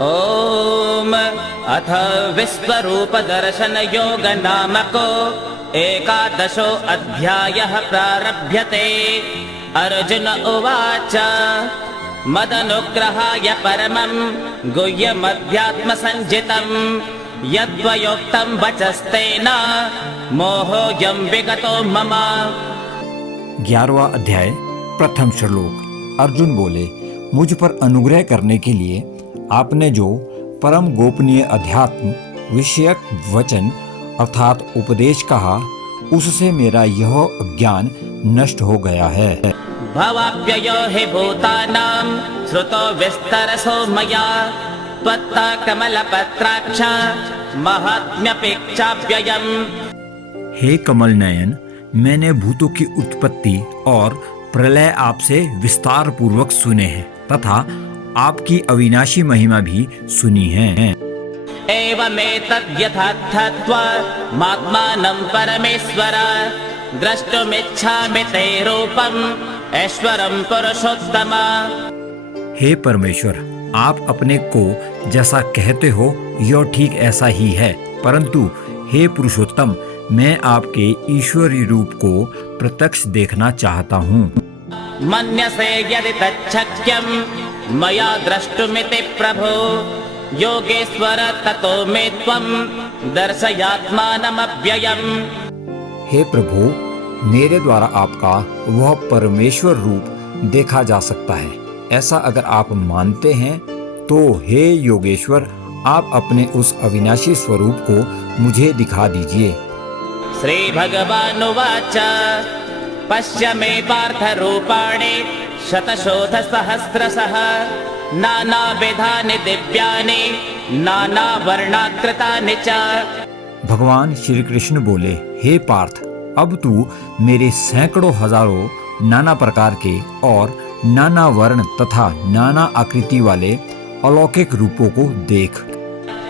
ओम अथ विश्वरूप दर्शन योग नामको एकादशो अध्यायः प्रारभ्यते। अर्जुन उवाच मदनुग्रहाय परमं गुह्यमध्यात्म संजितं यद्वयोक्तं वचस्तेन मोहोऽयं विगतो मम। 11वां अध्याय प्रथम श्लोक। अर्जुन बोले, मुझ पर अनुग्रह करने के लिए आपने जो परम गोपनीय अध्यात्म विषयक वचन अर्थात उपदेश कहा, उससे मेरा यह अज्ञान नष्ट हो गया है। भवाप्ययो हि भूतानां श्रुतो विस्तरसो मया त्वत्ता कमलपत्राक्ष महात्म्यपेक्षाव्ययम्। हे कमल नयन, मैंने भूतों की उत्पत्ति और प्रलय आपसे विस्तार पूर्वक सुने हैं तथा आपकी अविनाशी महिमा भी सुनी है। एवमेतद् यथार्थत्वमात्मानं परमेश्वर द्रष्टुमिच्छामि ते रूपम् ऐश्वरं पुरुषोत्तम। हे परमेश्वर, आप अपने को जैसा कहते हो यह ठीक ऐसा ही है, परंतु हे पुरुषोत्तम, मैं आपके ईश्वरी रूप को प्रत्यक्ष देखना चाहता हूँ। मन्यसे यदि तच्छक्यं मया द्रष्टुमिति प्रभो योगेश्वर ततो मे त्वं दर्शयात्मानमव्ययम्। हे प्रभु, मेरे द्वारा आपका वह परमेश्वर रूप देखा जा सकता है। ऐसा अगर आप मानते हैं तो हे योगेश्वर, आप अपने उस अविनाशी स्वरूप को मुझे दिखा दीजिए। श्री भगवानुवाच पश्य मे पार्थ रूपाणि शतशोथ सहस्रशः नानाविधानि दिव्यानि नानावर्णाकृतानि च। भगवान श्री कृष्ण बोले, हे पार्थ, अब तू मेरे सैकड़ों हजारों नाना प्रकार के और नाना वर्ण तथा नाना आकृति वाले अलौकिक रूपों को देख।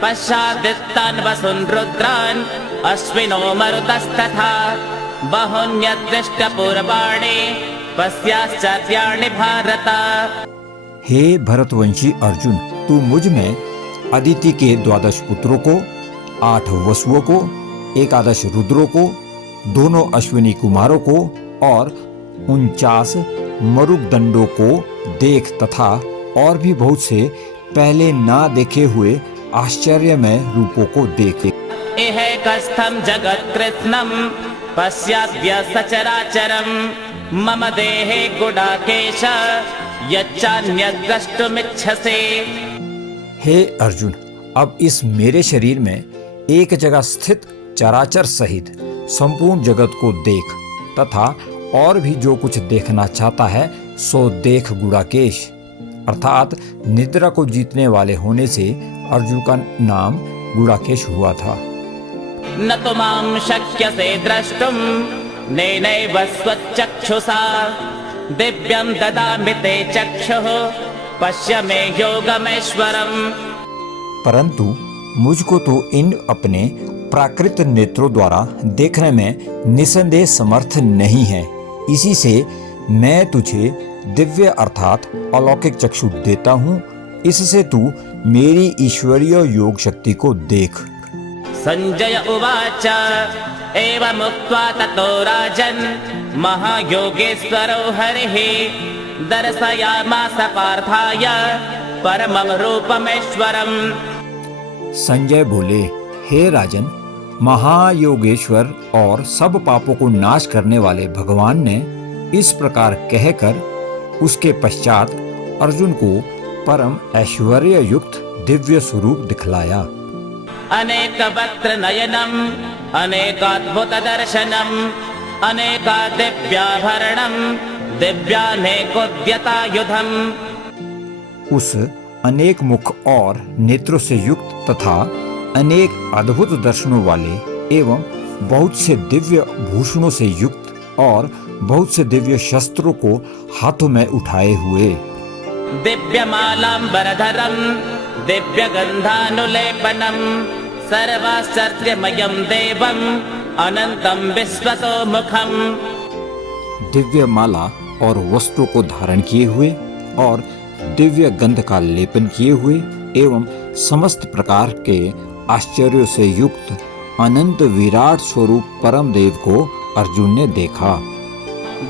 पश्चादित्तान् वसुन् रुद्रान् अश्विनो मरुतस्तथा बहून्यदृष्टपूर्वाणि पश्याश्चर्याणि भारत। हे भरतवंशी अर्जुन, तू मुझ में अदिति के 12 पुत्रों को, 8 वसुओं को, 11 रुद्रों को, दोनों अश्विनी कुमारों को और 49 मरुदंडों को देख तथा और भी बहुत से पहले ना देखे हुए आश्चर्यमय रूपों को देख। इहैकस्थं जगत्कृत्स्नं पश्याद्य सचराचरं मम देहे गुडाकेश यच्चान्यद् द्रष्टुमिच्छसे। हे अर्जुन, अब इस मेरे शरीर में एक जगह स्थित चराचर सहित संपूर्ण जगत को देख तथा और भी जो कुछ देखना चाहता है सो देख। गुडाकेश अर्थात निद्रा को जीतने वाले होने से अर्जुन का नाम गुडाकेश हुआ था। न तु मां शक्यसे द्रष्टुं नैनैव स्वचक्षुषा दिव्यं ददामि ते चक्षुः पश्य मे योगमेश्वरम्। परंतु मुझको तो इन अपने प्राकृत नेत्रों द्वारा देखने में निसंदेह समर्थ नहीं है। इसी से मैं तुझे दिव्य अर्थात अलौकिक चक्षु देता हूँ। इससे तू मेरी ईश्वरीय योग शक्ति को देख। संजय उवाच एवमुक्त्वा ततो राजन् महायोगेश्वरो हरिः दर्शयामास पार्थाय परमं रूपमेश्वरम्। संजय बोले, हे राजन, महायोगेश्वर और सब पापों को नाश करने वाले भगवान ने इस प्रकार कहकर उसके पश्चात अर्जुन को परम ऐश्वर्य युक्त दिव्य स्वरूप दिखलाया। अनेक वक्त्र नयनम अनेकाद्भुत दर्शनम अनेका दिव्याभरणम दिव्यानेकोद्यतायुधम। उस अनेक मुख और नेत्रों से युक्त तथा अनेक अद्भुत दर्शनों वाले एवं बहुत से दिव्य भूषणों से युक्त और बहुत से दिव्य शस्त्रों को हाथों में उठाए हुए। दिव्यमालांबरधरं दिव्यगंधानुलेपनं सर्वाश्चर्यमयं देवम् अनंतं विश्वतोमुखम्। दिव्य माला और वस्त्रों को धारण किए हुए और दिव्य गंध का लेपन किए हुए एवं समस्त प्रकार के आश्चर्यों से युक्त अनंत विराट स्वरूप परम देव को अर्जुन ने देखा।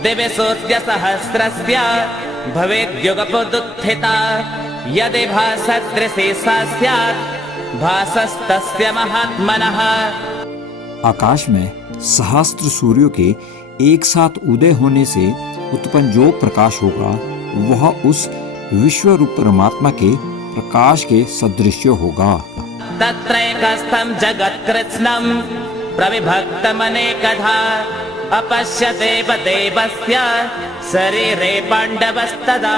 दिवसोऽस्य सहस्रस्य भवेद्युगपदुत्थिता यदि भासदृशे सा स्यात् भासस्तस्य महात्मनः। आकाश में सहस्त्र सूर्यों के एक साथ उदय होने से उत्पन्न जो प्रकाश होगा वह उस विश्वरूप परमात्मा के प्रकाश के सदृश होगा। तत्रैकस्थं जगत्कृत्स्नं प्रविभक्तमनेकधा अपश्यते देवस्य शरीरे पांडवस्तदा।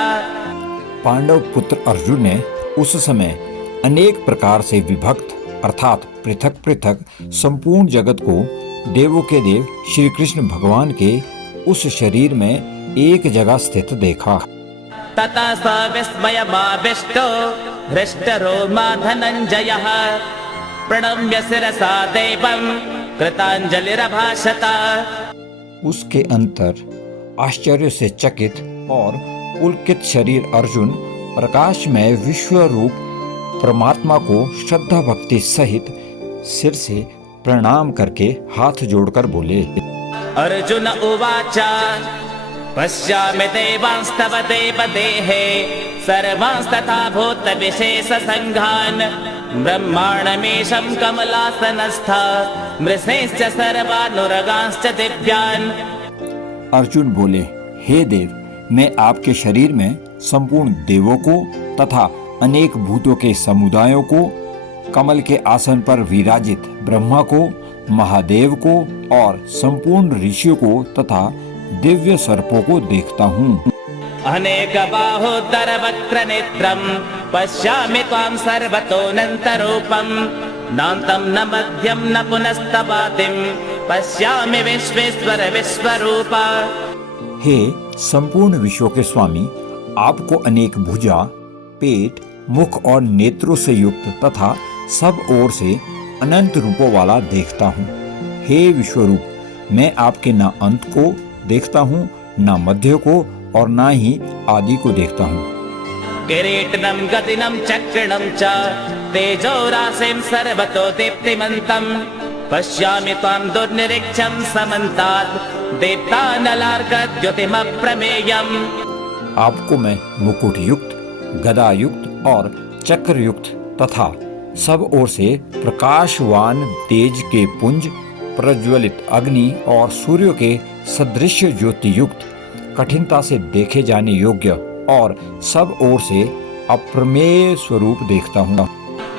पांडव पुत्र अर्जुन ने उस समय अनेक प्रकार से विभक्त अर्थात पृथक पृथक संपूर्ण जगत को देवों के देव श्री कृष्ण भगवान के उस शरीर में एक जगह स्थित देखा। ततः स विस्मयमाविष्टो हृष्टरोमा धनञ्जयः प्रणम्य शिरसा देवं कृताञ्जलिरभाषत। उसके अंतर आश्चर्य से चकित और पुलकित शरीर अर्जुन प्रकाशमय विश्व रूप परमात्मा को श्रद्धा भक्ति सहित सिर से प्रणाम करके हाथ जोड़कर बोले। अर्जुन उवाच पश्यामि देवांस्तव देवदेहे सर्वांस्तथा भूतविशेषसङ्घान् ब्रह्माण्डमीशं कमलासनस्था मृषेश्च सर्वानुरगांश्च दिव्यान्। अर्जुन बोले, हे देव, मैं आपके शरीर में संपूर्ण देवों को तथा अनेक भूतों के समुदायों को, कमल के आसन पर विराजित ब्रह्मा को, महादेव को और संपूर्ण ऋषियों को तथा दिव्य सर्पों को देखता हूँ। अनेक बाहोदर वक्र नेत्रम पश्यामि त्वां सर्वतोऽनन्तरूपं नान्तं न मध्यं न पुनस्तवादिं पश्यामि विश्वेश्वर विश्वरूपा। हे संपूर्ण विश्व के स्वामी, आपको अनेक भुजा, पेट, मुख और नेत्रों से युक्त तथा सब ओर से अनंत रूपों वाला देखता हूँ। हे विश्वरूप, मैं आपके न अंत को देखता हूँ, न मध्य को और न ही आदि को देखता हूँ। किरीटनं गदिनं चक्रणं च तेजो राशिं सर्वतो दीप्तिमन्तं पश्यामि त्वां दुर्निरीक्षं समन्तात् दीप्तानलार्कद्युतिमप्रमेयम्। आपको मैं मुकुट युक्त, गदा युक्त और चक्र युक्त तथा सब ओर से प्रकाशवान तेज के पुंज, प्रज्वलित अग्नि और सूर्य के सदृश ज्योति युक्त, कठिनता से देखे जाने योग्य और सब ओर से अप्रमेय स्वरूप देखता हूँ।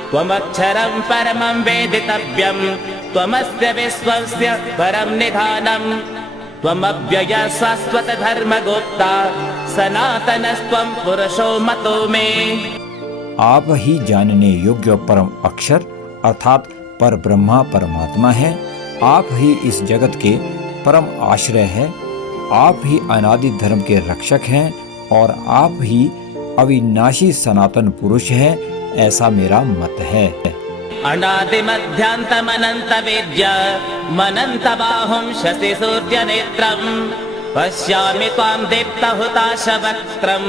त्वमक्षरं परमं वेदितव्यं त्वमस्य विश्वस्य परम निधानं त्वमव्ययः शाश्वत धर्मगोप्ता सनातनस्त्वं पुरुषो मतो मे। आप ही जानने योग्य परम अक्षर अर्थात पर ब्रह्मा परमात्मा है। आप ही इस जगत के परम आश्रय है। आप ही अनादि धर्म के रक्षक हैं और आप ही अविनाशी सनातन पुरुष हैं, ऐसा मेरा मत है। अनादि मध्यांतमनंत वेद्यमनंत बाहुं शशि सूर्य नेत्रं पश्यामि त्वां दीप्तहुताशवक्त्रं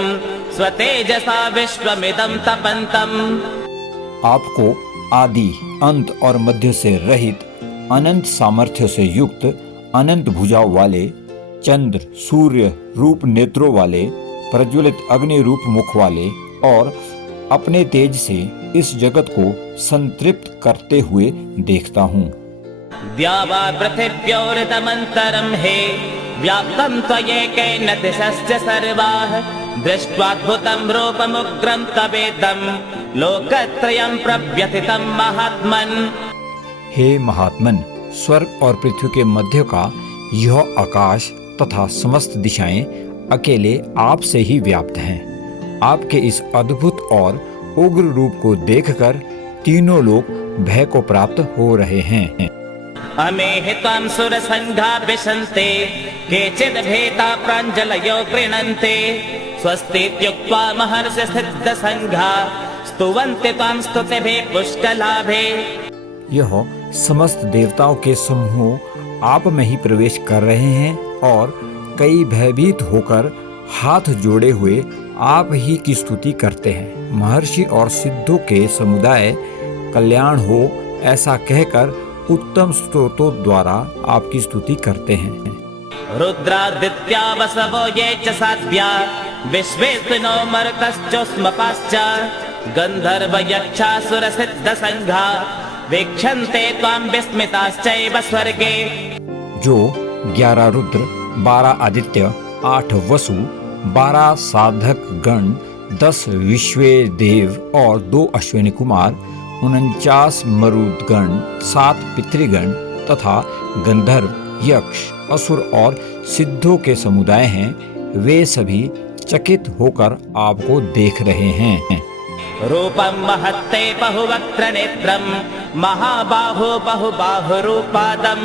स्वतेजसा विश्वमिदं तपन्तम्। आपको आदि, अंत और मध्य से रहित, अनंत सामर्थ्य से युक्त, अनंत भुजाओं वाले, चंद्र सूर्य रूप नेत्रों वाले, प्रज्वलित अग्नि रूप मुख वाले और अपने तेज से इस जगत को संतृप्त करते हुए देखता हूँ। द्यावा पृथिव्योरिदमन्तरं हे व्याप्तं त्वयैकेन दिशश्च सर्वाः दृष्ट्वाद्भुतं रूपमुग्रं तवेदं लोकत्रयं प्रव्यथितं महात्मन्। हे महात्मन, स्वर्ग और पृथ्वी के मध्य का यह आकाश तथा समस्त दिशाएं अकेले आप से ही व्याप्त हैं। आपके इस अद्भुत और उग्र रूप को देखकर तीनों लोग भय को प्राप्त हो रहे हैं। अमेहि त्वां सुरसङ्घा विशन्ते केचिद् भीता प्राञ्जलयो गृह्णन्ते स्वस्तीत्युक्त्वा महर्षिसिद्धसङ्घा स्तुवन्ति त्वां स्तुतिभिः पुष्कलाभिः। यह समस्त देवताओं के समूह आप में ही प्रवेश कर रहे हैं और कई भयभीत होकर हाथ जोड़े हुए आप ही की स्तुति करते हैं। महर्षि और सिद्धों के समुदाय कल्याण हो ऐसा कहकर उत्तम स्तोत्रों द्वारा आपकी स्तुति करते हैं। रुद्रादित्या वसवो ये च साध्या विश्वेस्तिनो मरुतश्चोष्मपाश्च गन्धर्व यक्षासुर सिद्ध संघा वीक्षन्ते त्वां विस्मिताश्चैव स्वर्गे। जो 11 रुद्र, 12 आदित्य, 8 वसु, 12 साधक गण, 10 विश्वे देव और 2 अश्विनी कुमार, 49 मरुदगण, 7 पितृगण तथा गंधर्व, यक्ष, असुर और सिद्धों के समुदाय हैं, वे सभी चकित होकर आपको देख रहे हैं। रूपं महत्ते बहुवक्त्र नेत्रं महाबाहो बहुबाहुरूपादं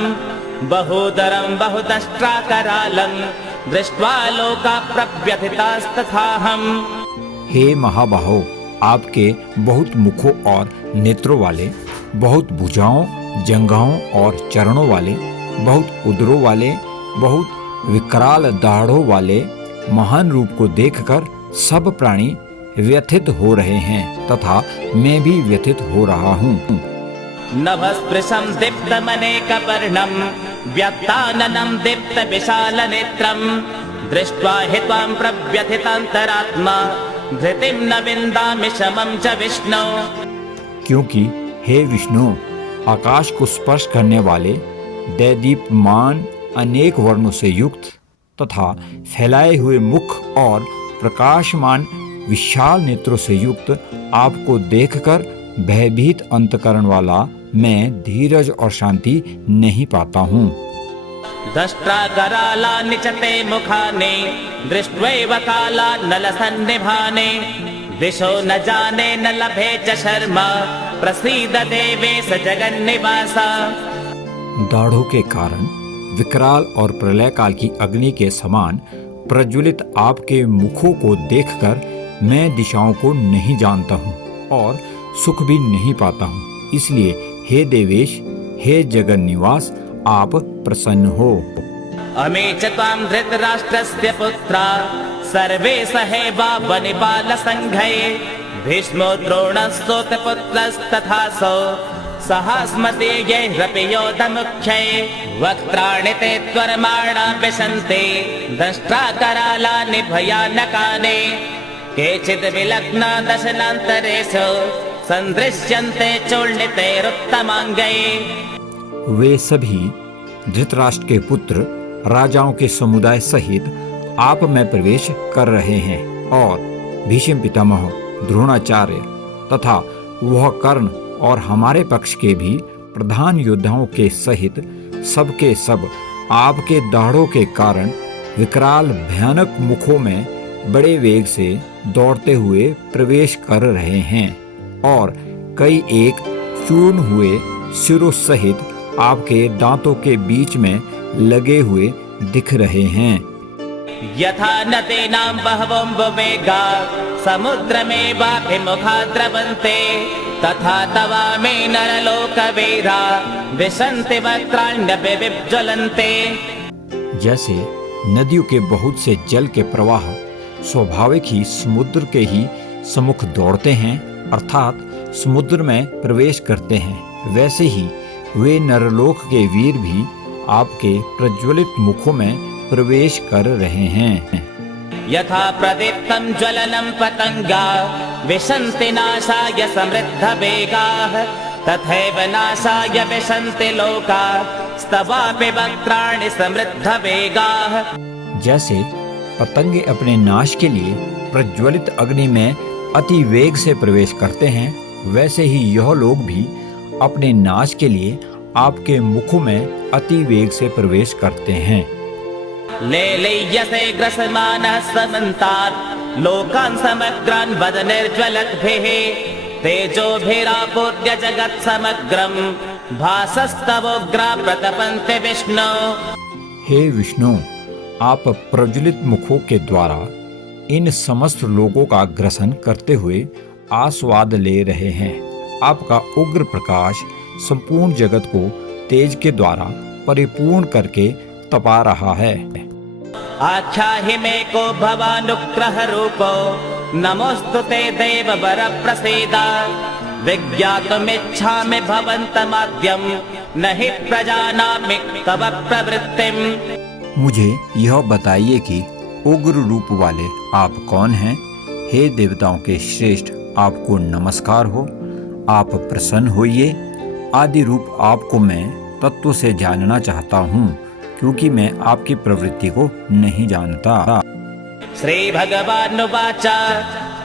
बहुदरं बहुदष्ट्राकरालं दृष्ट्वा लोका प्रव्यथितास्तथाहम्। हे महाबाहो, आपके बहुत मुखों और नेत्रों वाले, बहुत भुजाओं, जंघाओं और चरणों वाले, बहुत उदरों वाले, बहुत विकराल दाढ़ों वाले महान रूप को देखकर सब प्राणी व्यथित हो रहे हैं तथा मैं भी व्यथित हो रहा हूँ। नभस्पृशं दीप्तमनेकपर्णं व्यक्ताननं दीप्तविशालनेत्रं दृष्ट्वा हि त्वां प्रव्यथितान्तरात्मा धृतिं न विन्दामि शमं च विष्णु। क्योंकि हे विष्णु, आकाश को स्पर्श करने वाले दैदीप्यमान अनेक वर्णों से युक्त तथा फैलाए हुए मुख और प्रकाशमान विशाल नेत्रों से युक्त आपको देखकर भयभीत अंतकरण वाला मैं धीरज और शांति नहीं पाता हूँ। दष्ट्राकरालानि च ते मुखानि दृष्ट्वैव कालानलसन्निभाने दिशो न जाने न लभे च शर्मा प्रसीद देवेश जगन्निवास। दाढ़ों के कारण विकराल और प्रलय काल की अग्नि के समान प्रज्वलित आपके मुखों को देखकर मैं दिशाओं को नहीं जानता हूँ और सुख भी नहीं पाता हूँ। इसलिए हे देवेश, हे जगन निवास, आप प्रसन्न हो। अमे च त्वां धृतराष्ट्रस्य पुत्रा सर्वे सहैवा वनिपाल संघये भीष्मो द्रोणस्तोतपुत्रस्तथासो सहास्मदीयैरपि योधमुख्यै वक्त्राणि ते त्वरमाणा विशन्ते दष्ट्राकरालानि भयानकानि केचिद् विलग्ना दशनान्तरेषु सन्दृश्यन्ते चोल्लितैरुत्तमाङ्गै। वे सभी धृतराष्ट्र के पुत्र राजाओं के समुदाय सहित आप में प्रवेश कर रहे हैं और भीष्म पितामह, द्रोणाचार्य तथा वह कर्ण और हमारे पक्ष के भी प्रधान योद्धाओं के सहित सबके सब आपके दाढ़ों के कारण विकराल भयानक मुखों में बड़े वेग से दौड़ते हुए प्रवेश कर रहे हैं और कई एक चूर्ण हुए सिरों सहित आपके दांतों के बीच में लगे हुए दिख रहे हैं। यथा नदीनां बहवोऽम्बुवेगा समुद्रमेवाभिमुखा द्रवन्ते तथा तवामे नरलोकवीरा विशन्ति वक्त्राण्यपि विज्वलन्ते। जैसे नदियों के बहुत से जल के प्रवाह स्वाभाविक ही समुद्र के ही सम्मुख दौड़ते हैं अर्थात समुद्र में प्रवेश करते हैं, वैसे ही वे नरलोक के वीर भी आपके प्रज्वलित मुखों में प्रवेश कर रहे हैं। यथा प्रदीप्तं ज्वलनं पतंगा विशन्ति नाशाय समृद्ध वेगाः तथैव नाशाय विशन्ति लोका स्तवापि वक्त्राणि समृद्ध वेगाः। जैसे पतंगे अपने नाश के लिए प्रज्वलित अग्नि में अति वेग से प्रवेश करते हैं, वैसे ही यह लोग भी अपने नाश के लिए आपके मुखों में अति वेग से प्रवेश करते हैं। लेलीयसे ग्रसमानः समन्तात् लोकान् समग्रान् वदनैर्ज्वलद्भिः तेजोभिरापूर्य जगत् समग्रं भासस्तवोग्रा प्रतपन्ति विष्णु। हे विष्णु, आप प्रज्वलित मुखों के द्वारा इन समस्त लोगों का ग्रसन करते हुए आस्वाद ले रहे हैं। आपका उग्र प्रकाश संपूर्ण जगत को तेज के द्वारा परिपूर्ण करके तपा रहा है। आख्याहि मे को भवानुग्रह रूपो नमोस्तु ते देव वर प्रसीद विज्ञातुमिच्छामि भवन्तमाद्यं न हि प्रजानामि तव प्रवृत्तिम्। मुझे यह बताइए कि उग्र रूप वाले आप कौन हैं? हे देवताओं के श्रेष्ठ, आपको नमस्कार हो। आप प्रसन्न होइए। आदि रूप आपको मैं तत्व से जानना चाहता हूँ, क्योंकि मैं आपकी प्रवृत्ति को नहीं जानता। श्री भगवानुवाच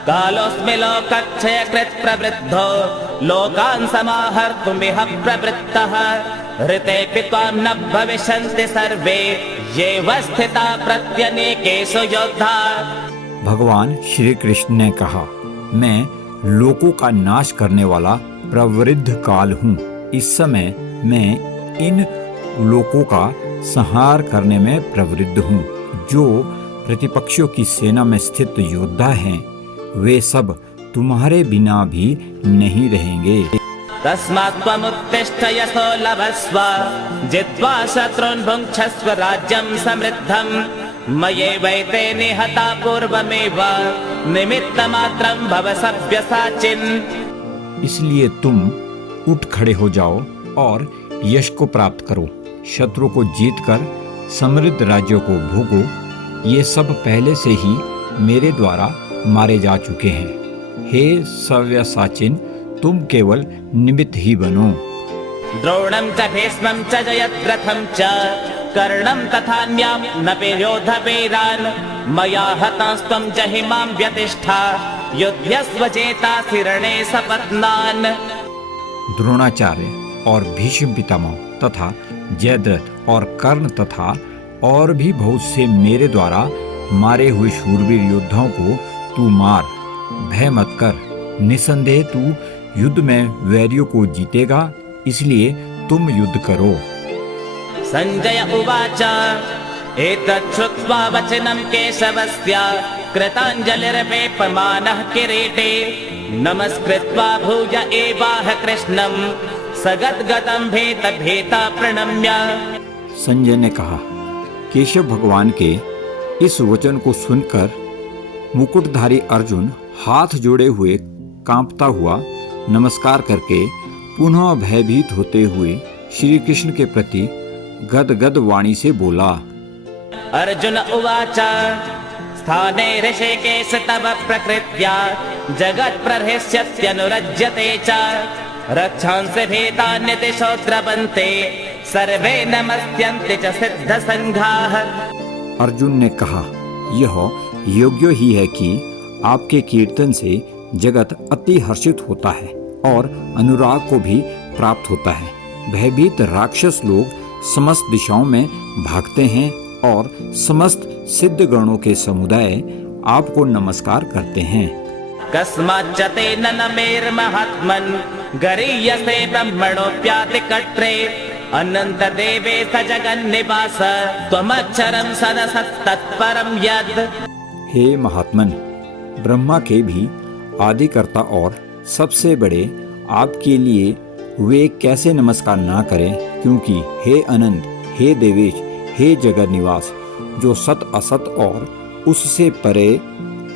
कालोऽस्मि लोकक्षयकृत् प्रवृद्धो लोकान् समाहर्तुमिह प्रवृत्तः ऋतेऽपि त्वां न भविष्यन्ति सर्वे येव स्थिता प्रत्यनेकेषु योद्धा। भगवान श्री कृष्ण ने कहा, मैं लोकों का नाश करने वाला प्रवृद्ध काल हूँ। इस समय मैं इन लोकों का संहार करने में प्रवृद्ध हूँ। जो प्रतिपक्षियों की सेना में स्थित योद्धा हैं, वे सब तुम्हारे बिना भी नहीं रहेंगे। तस्मात् त्वमुत्तिष्ठ यशो लभस्व जित्वा शत्रून् भुङ्क्षस्व राज्यं समृद्धम् मयैवैते निहता पूर्वमेव निमित्तमात्रं भव सव्यसाचिन्। इसलिए तुम उठ खड़े हो जाओ और यश को प्राप्त करो। शत्रु को जीतकर समृद्ध राज्यों को भोगो। ये सब पहले से ही मेरे द्वारा मारे जा चुके हैं। हे सव्यसाचिन, तुम केवल निमित्त ही बनो। द्रोणं च भीष्मं च जयद्रथं च कर्णं तथान्यां नपि योधवीरान् मया हतास्त्वं जहिमां व्यतिष्ठा युध्यस्व चेतासि रणे सपत्नान्। द्रोणाचार्य और भीष्म पितामह तथा जयद्रथ और कर्ण तथा और भी बहुत से मेरे द्वारा मारे हुए शूरवीर योद्धाओं को तू मार। भय मत कर, निसंदेह तू युद्ध में वैरियों को जीतेगा, इसलिए तुम युद्ध करो। संजय उवाच एतत् श्रुत्वा वचनं केशवस्य कृताञ्जलिर्वेपमानः किरीटे नमस्कृत्वा भूय एवाह कृष्णं सगद्गदं भीता प्रणम्य। संजय ने कहा, केशव भगवान के इस वचन को सुनकर मुकुटधारी अर्जुन हाथ जोड़े हुए कांपता हुआ नमस्कार करके पुनः भयभीत होते हुए श्री कृष्ण के प्रति गदगद वाणी से बोला। अर्जुन उवाच स्थाने ऋषिकेश तव प्रकृत्या जगत् प्रहृष्यत्यनुरज्यते च रक्षांसि भेदान्यतिशो द्रवन्ते सर्वे नमस्यन्ति च सिद्ध संघाः। अर्जुन ने कहा, यह योग्य ही है कि आपके कीर्तन से जगत अति हर्षित होता है और अनुराग को भी प्राप्त होता है। भयभीत राक्षस लोग समस्त दिशाओं में भागते हैं और समस्त सिद्ध गणों के समुदाय आपको नमस्कार करते हैं। कस्माच्च तेन नमेर्महात्मन् गरीयसे ब्रह्मणोऽप्याति कट्रे अनंत देवे स जगन्निवास त्वमक्षरं सदसत्तत्परं यद्। हे महात्मन, ब्रह्मा के भी आदिकर्ता और सबसे बड़े आपके लिए वे कैसे नमस्कार ना करें, क्योंकि हे अनंत, हे देवेश, हे जगत निवास, जो सत असत और उससे परे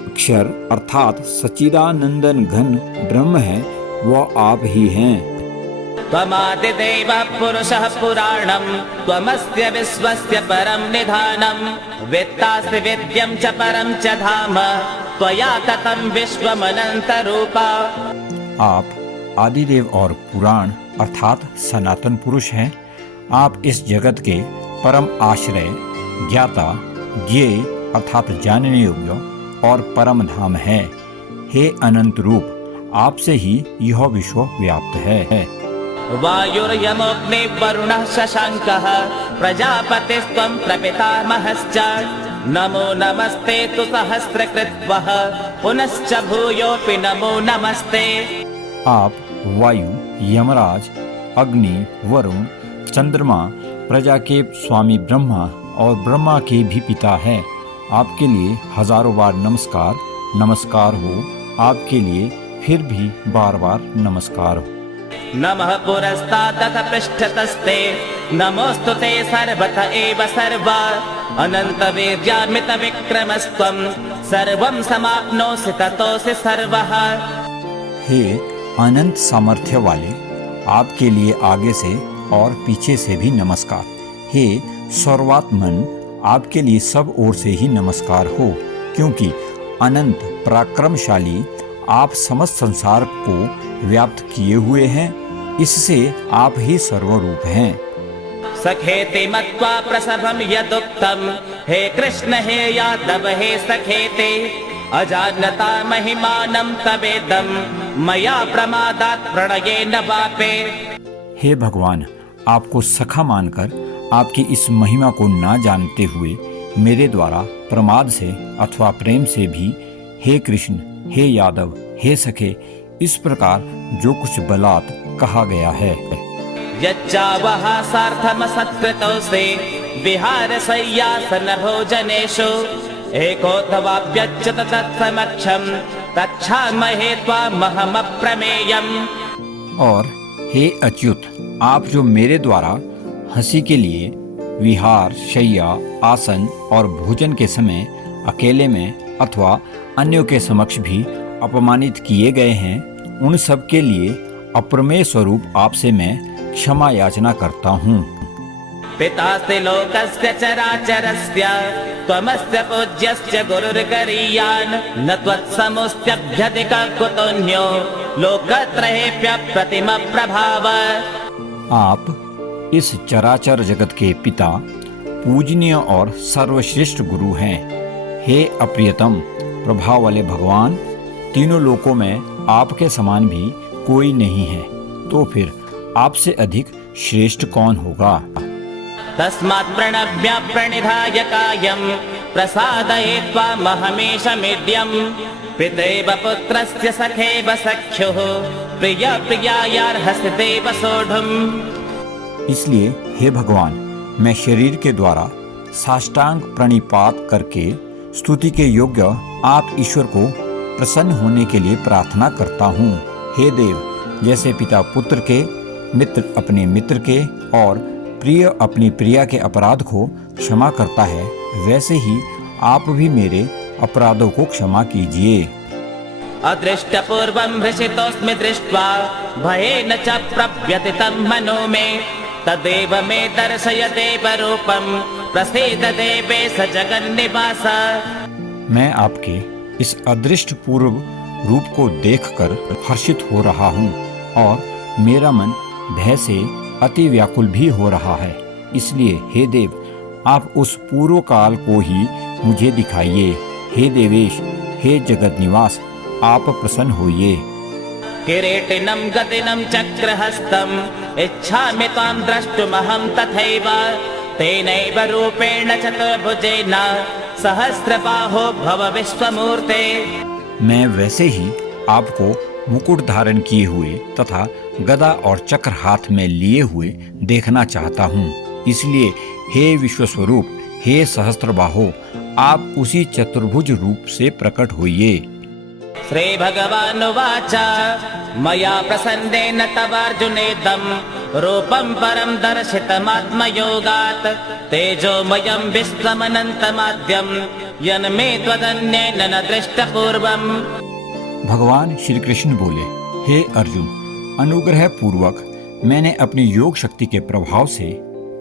अक्षर अर्थात सच्चिदानंदन घन ब्रह्म है, वह आप ही हैं। त्वमादिदेवः पुरुषः पुराणं त्वमस्य विश्वस्य परं निधानं वेत्तासि वेद्यं च परं च धाम त्वया ततं विश्वमनन्तरूपा। आप आदिदेव और पुराण अर्थात सनातन पुरुष हैं। आप इस जगत के परम आश्रय, ज्ञाता, ज्ञेय अर्थात जानने योग्य और परम धाम है। हे अनंत रूप, आपसे ही यह विश्व व्याप्त है। वायुर्यमोऽग्निर्वरुणः शशाङ्कः प्रजापतिस्त्वं प्रपितामहश्च नमो नमस्ते तु सहस्रकृत्वः पुनश्च भूयोऽपि नमो नमस्ते। आप वायु, यमराज, अग्नि, वरुण, चंद्रमा, प्रजा के स्वामी ब्रह्मा और ब्रह्मा के भी पिता हैं। आपके लिए हजारों बार नमस्कार नमस्कार हो। आपके लिए फिर भी बार बार नमस्कार हो। नमः पुरस्तादथ पृष्ठतस्ते नमोस्तुते सर्वत एव सर्वा अनन्तवीर्यामितविक्रमस्त्वं सर्वं समाप्नोषि ततोऽसि सर्वः। हे अनंत सामर्थ्य वाले, आपके लिए आगे से और पीछे से भी नमस्कार। हे सर्वात्मन, आपके लिए सब ओर से ही नमस्कार हो, क्योंकि अनंत पराक्रमशाली आप समस्त संसार को व्याप्त किए हुए हैं, इससे आप ही सर्वरूप हैं। सखेति मत्वा प्रसभं यदुक्तं, हे कृष्ण हे यादव हे सखेति, अजानता महिमानं तवेदं, मया प्रमादात् प्रणयेन वापे। हे भगवान, आपको सखा मानकर आपकी इस महिमा को ना जानते हुए मेरे द्वारा प्रमाद से अथवा प्रेम से भी हे कृष्ण, हे यादव, हे सखे, इस प्रकार जो कुछ बलात् कहा गया है। यच्चावः सार्थमसत्कृतोऽसि विहारशय्यासन भोजनेषु, एकोऽथवाप्यच्युत तत्समक्षं तच्छामहे त्वामहमप्रमेयम्। और हे अच्युत, आप जो मेरे द्वारा हंसी के लिए विहार, शय्या, आसन और भोजन के समय अकेले में अथवा अन्यों के समक्ष भी अपमानित किए गए हैं, उन सब के लिए अप्रमेय स्वरूप आपसे मैं क्षमा याचना करता हूँ। पितास्ति लोकस्य चराचरस्य, त्वमस्य पूज्यस्य गुरुर्गरीयान्, न त्वत्समोऽस्त्यभ्यधिकः कुतोऽन्यो लोकत्रयेऽप्यप्रतिमप्रभाव। आप इस चराचर जगत के पिता, पूजनीय और सर्वश्रेष्ठ गुरु हैं। हे अप्रियतम प्रभाव वाले भगवान, तीनों लोकों में आपके समान भी कोई नहीं है, तो फिर आपसे अधिक श्रेष्ठ कौन होगा। तस्मात् प्रणम्य प्रणिधाय कायं, प्रसादयित्वा महमेशमिड्यं, पितैव पुत्रस्य सखेव सख्युः, प्रिय प्रियायार्हसि देव सोढुम्। इसलिए हे भगवान, मैं शरीर के द्वारा साष्टांग प्रणिपात करके स्तुति के योग्य आप ईश्वर को प्रसन्न होने के लिए प्रार्थना करता हूँ। हे देव, जैसे पिता पुत्र के, मित्र अपने मित्र के और प्रिय अपनी प्रिया के अपराध को क्षमा करता है, वैसे ही आप भी मेरे अपराधों को क्षमा कीजिए। अदृष्टपूर्वं हृषितोऽस्मि दृष्ट्वा, भयेन च प्रव्यथितं मनो मे, तदेव मे दर्शय देवरूपं, प्रसीद देवेश जगन्निवास। मैं आपके इस अदृष्ट पूर्व रूप को देखकर हर्षित हो रहा हूँ और मेरा मन भय से अति व्याकुल भी हो रहा है। इसलिए हे देव, आप उस पूर्व काल को ही मुझे दिखाइए। हे देवेश, हे जगत निवास, आप प्रसन्न होइए। किरीटिनं गदिनं चक्रहस्तम्, इच्छामि त्वां द्रष्टुमहं तथैव, तेनैव रूपेण चतुर्भुजेन, सहस्रबाहो भव विश्वमूर्ते। मैं वैसे ही आपको मुकुट धारण किए हुए तथा गदा और चक्र हाथ में लिए हुए देखना चाहता हूँ। इसलिए हे विश्वस्वरूप, हे सहस्त्रबाहो, आप उसी चतुर्भुज रूप से प्रकट होइए। श्री भगवानुवाच, मया प्रसन्नेन तवार्जुनेदं, रूपं परं दर्शितमात्मयोगात्, तेजोमयं विश्वमनन्तमाद्यं, यन्मे त्वदन्येन न दृष्टपूर्वम्। भगवान श्री कृष्ण बोले, हे अर्जुन, अनुग्रह पूर्वक मैंने अपनी योग शक्ति के प्रभाव से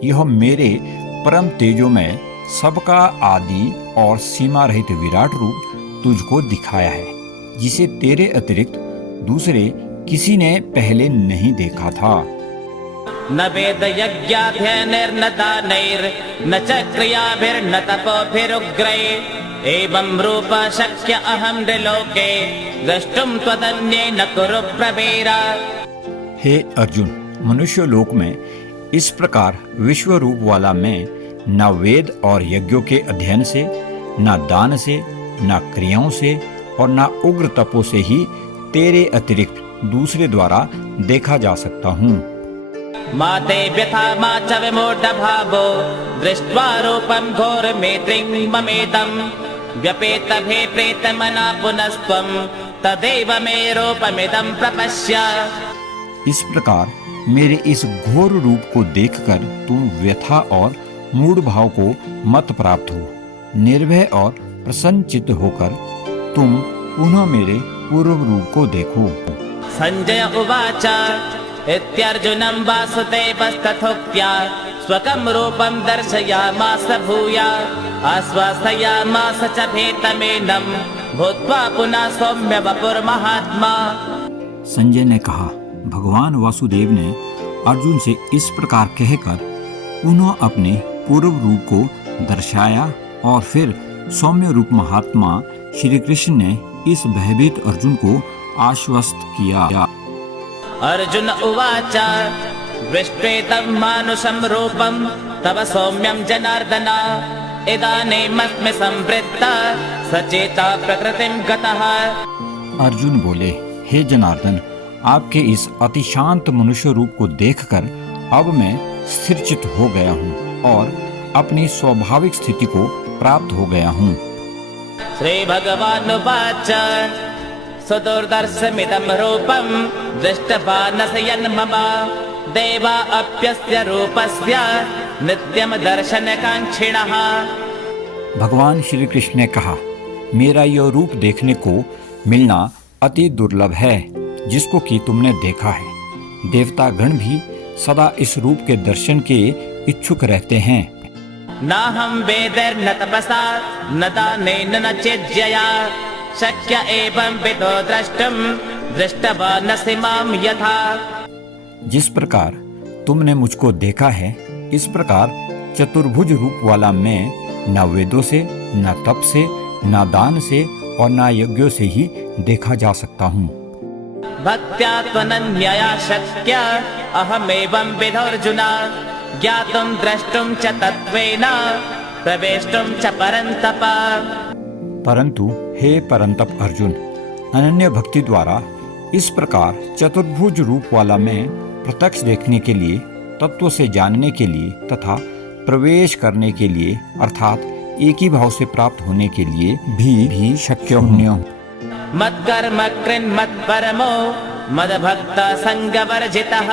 यह मेरे परम तेजोमय, सबका आदि और सीमा रहित विराट रूप तुझको दिखाया है, जिसे तेरे अतिरिक्त दूसरे किसी ने पहले नहीं देखा था। न वेद यज्ञाध्ययनैर्न दानैर्न च क्रियाभिर्न तपोभिरुग्रैः, एवं रूप शक्य अहं नृलोके, द्रष्टुं त्वदन्येन कुरु प्रवीर। हे अर्जुन, मनुष्य लोक में इस प्रकार विश्व रूप वाला मैं न वेद और यज्ञों के अध्ययन से, न दान से, न क्रियाओं से और न उग्र तपों से ही तेरे अतिरिक्त दूसरे द्वारा देखा जा सकता हूँ। माते व्यथा मा च विमूढभावो, दृष्ट्वा रूपं घोरमेत्रिं ममेदं, व्यपेतभे प्रेतमना पुनस्त्वं, तदेव मे रूपमिदं प्रपश्य। इस प्रकार मेरे इस घोर रूप को देखकर तुम व्यथा और मूढ़ भाव को मत प्राप्त हो। निर्भय और प्रसन्न चित्त होकर तुम पुनः मेरे पूर्व रूप को देखो। संजय उवाच इत्यर्जुनं वासुदेवस्तथोक्त्या स्वकं रूपं दर्शयामास भूया आश्वासयामास च भीतमेनं भूत्वा पुनः सौम्य वपुर्महात्मा। संजय ने कहा, भगवान वासुदेव ने अर्जुन से इस प्रकार कहकर पुनः अपने पूर्व रूप को दर्शाया और फिर सौम्य रूप महात्मा श्री कृष्ण ने इस भयभीत अर्जुन को आश्वस्त किया। अर्जुन उवाच दृष्ट्वेदं मानुषं रूपं तव सौम्यं जनार्दन इदानीमस्मि संवृत्ता सचेता प्रकृतिं गतः। अर्जुन बोले, हे जनार्दन, आपके इस अति शांत मनुष्य रूप को देखकर अब मैं स्थिरचित हो गया हूँ और अपनी स्वाभाविक स्थिति को प्राप्त हो गया हूँ। श्री भगवान उवाच सुदुर्दर्शमिदं रूपं दृष्टवानसयन् मम देवा अप्यस्य रूपस्य नित्यं दर्शनकाङ्क्षिणः। भगवान श्री कृष्ण ने कहा, मेरा यह रूप देखने को मिलना अति दुर्लभ है जिसको कि तुमने देखा है। देवता गण भी सदा इस रूप के दर्शन के इच्छुक रहते हैं। नाहं वेदैर्न तपसा न दानेन न चेज्यया शक्य एवं विदो द्रष्टुं दृष्टवानसि मां यथा। जिस प्रकार तुमने मुझको देखा है, इस प्रकार चतुर्भुज रूप वाला मैं न वेदों से, न तप से, न दान से और न यज्ञों से ही देखा जा सकता हूँ। भक्त्या त्वनन्यया शक्य अहमेवं विधोऽर्जुन ज्ञातुं द्रष्टुं च तत्त्वेन प्रवेष्टुं च परन्तप। परंतु हे परंतप अर्जुन, अनन्य भक्ति द्वारा इस प्रकार चतुर्भुज रूप वाला मैं प्रत्यक्ष देखने के लिए, तत्व से जानने के लिए तथा प्रवेश करने के लिए अर्थात एक ही भाव से प्राप्त होने के लिए भी शक्य हूँ। मत्कर्म कृन् मत्परमो मद्भक्त संगवर्जितः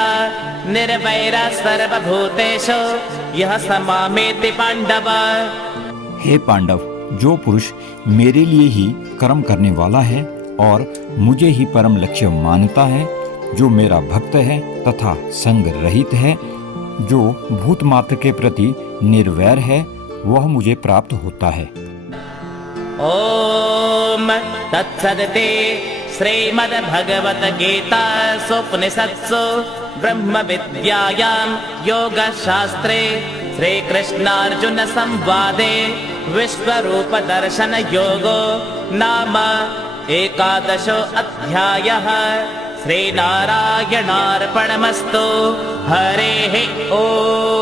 निर्वैरः सर्वभूतेषु यः स मामेति पांडव। हे पांडव, जो पुरुष मेरे लिए ही कर्म करने वाला है और मुझे ही परम लक्ष्य मानता है, जो मेरा भक्त है तथा संग रहित है, जो भूत मात्र के प्रति निर्वैर है, वह मुझे प्राप्त होता है। ओम तत्सदिति श्रीमद्भगवद्गीतासूपनिषत्सु ब्रह्म विद्यायां योगशास्त्रे श्रीकृष्णार्जुन संवादे विश्वरूप दर्शन योगो नाम 11 अध्यायः। श्रीनारायणार्पणमस्तु। हरेः ओम्।